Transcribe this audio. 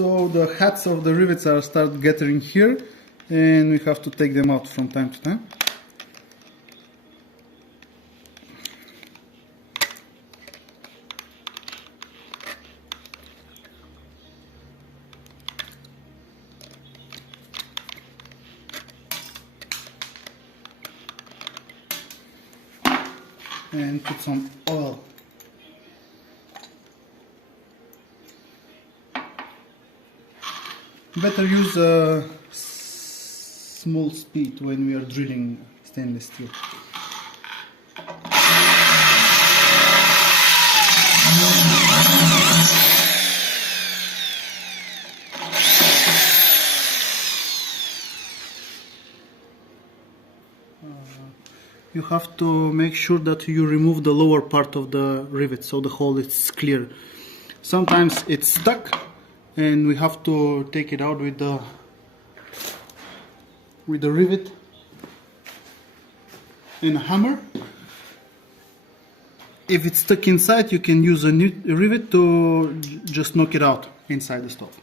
so the heads of the rivets are start gathering here, and we have to take them out from time to time. And put some oil. Better use a small speed when we are drilling stainless steel. You have to make sure that you remove the lower part of the rivet so the hole is clear. Sometimes it's stuck and we have to take it out with the rivet and a hammer. If it's stuck inside, you can use a new rivet to just knock it out inside the stove.